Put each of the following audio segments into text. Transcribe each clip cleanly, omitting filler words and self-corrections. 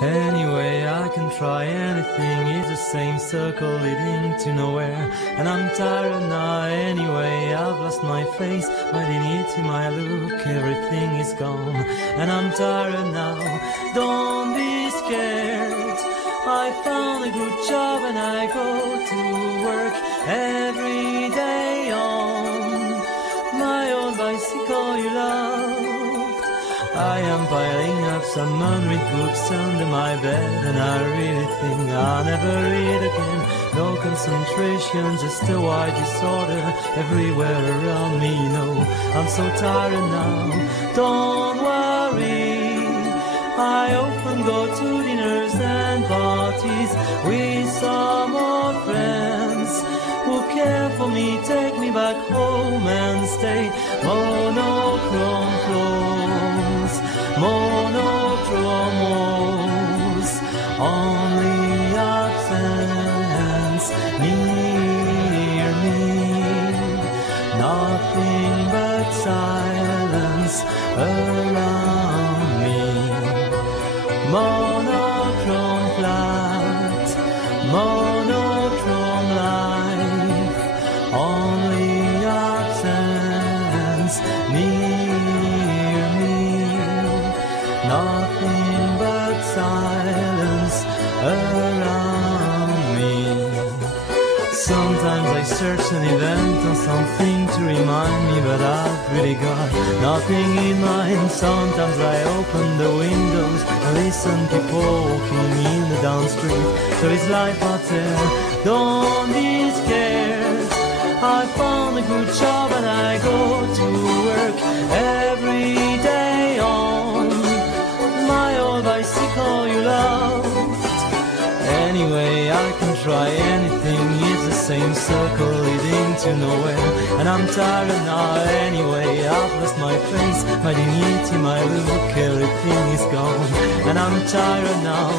Anyway, I can try anything, it's the same circle leading to nowhere. And I'm tired now anyway, I've lost my face, my dignity, my look, everything is gone. And I'm tired now, don't be scared. I found a good job and I go to work every day on my old bicycle you love. I am piling up some unread books under my bed, and I really think I'll never read again. No concentration, just a wide disorder everywhere around me. I'm so tired now, don't worry. I often go to dinners and parties with some old friends who care for me, take me back home and stay. Monochrome floors, monochrome walls, only absence near me. Nothing but silence around me. Monochrome flat, monochrome life, only absence near me. Nothing but silence around me. Sometimes I search an event or something to remind me, but I've really got nothing in mind. Sometimes I open the windows and listen people walking in the down street. There is life out there, don't be scared. I found a good job and I go to work every day on my old bicycle you loved. Anyway, I can try anything, it's the same circle leading to nowhere. And I'm tired now anyway, I've lost my face, my dignity, my look, everything is gone. And I'm tired now,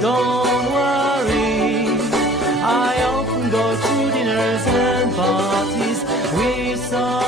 don't worry. I often go to dinners and parties with some